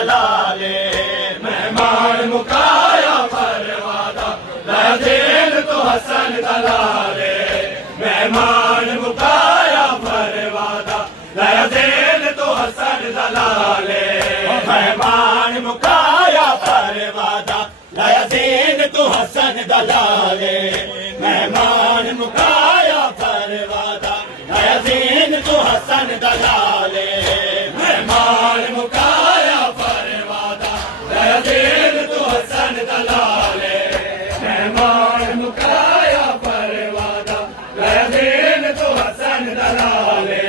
दलाले मेहमान मुकाया परवादा लहजेन तो हसन दलाले मेहमान मुकाया परवादा लहजेन तो हसन दलाले मेहमान मुकाया परवादा लहजेन तो हसन दलाले मेहमान मुकाया परवादा लहजेन तो हसन दलाले मेहमान मुकाया परवादा लहजेन तो हसन दलाले मेहमान मुकाया परवादा लहजेन तो हसन दलाले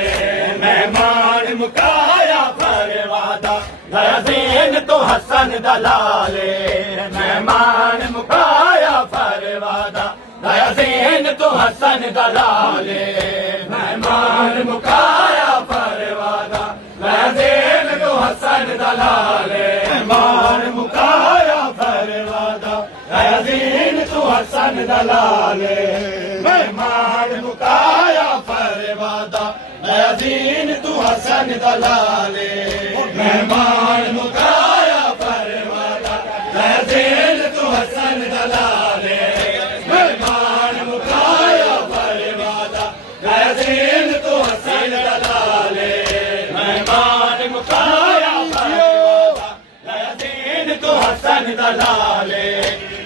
मेहमान मुकाया परवादा लहजेन तो हसन दलाले मेहमान मुकाया परवादा लहजेन तो हसन दलाले मेहमान मुकाया परवादा लहजेन तो हसन दलाले मेहमान मुकाया परवादा लहजेन तो हसन दलाले मेहमान मुकाया परवादा लहजेन तो हसन दलाले मेहमान मुकाया परवादा लहजेन तो हसन दलाले मेहमान मुकाया परवादा लहजेन तो हसन दलाले मेहमान मुकाया परवादा लहजेन तो हसन दलाले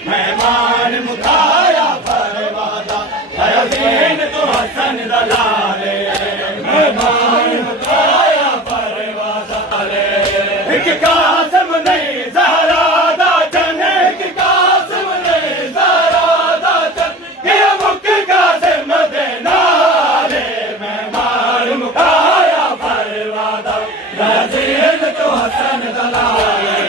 मेहमान मुकाया परवादा लहजेन तो हसन दलाले मेहमान मुकाया परवादा एक कासम नहीं ज़हरा दा चन एक कासम नहीं ज़हरा दा चन ये मुख कासम दे नाले मेहमान मुकाया परवादा लहजेन तो हसन दलाले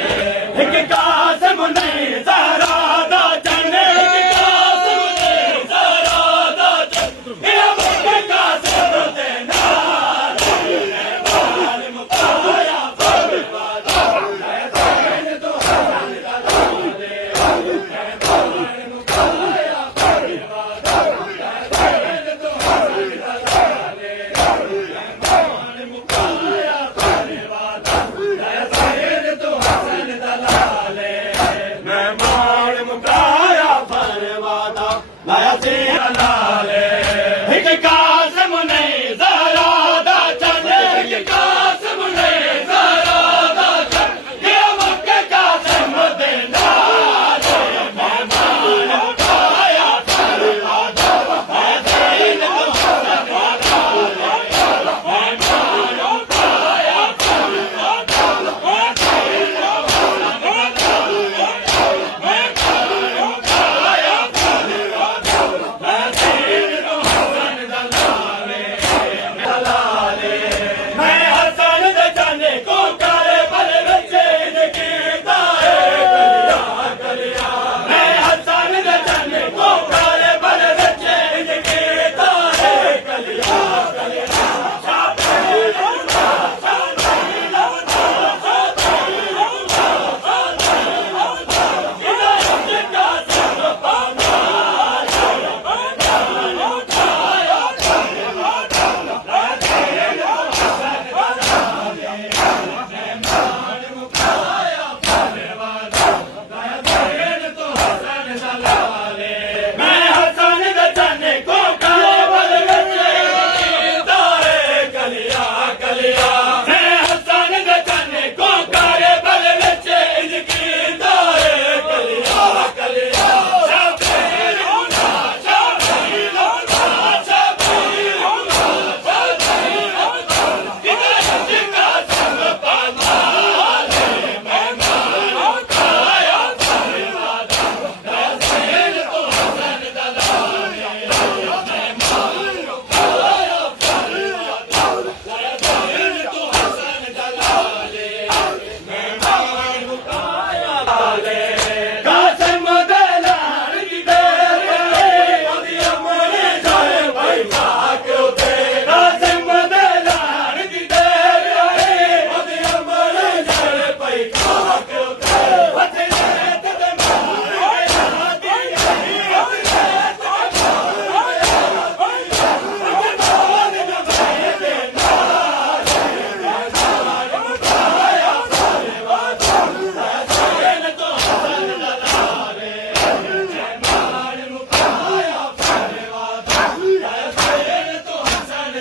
एक कासम नहीं ज़हरा दा चन एक कासम नहीं ज़हरा दा चन ये मुख कासम दे नाले मेहमान मुकाया परवादा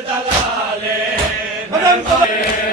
दलाले, मेहमान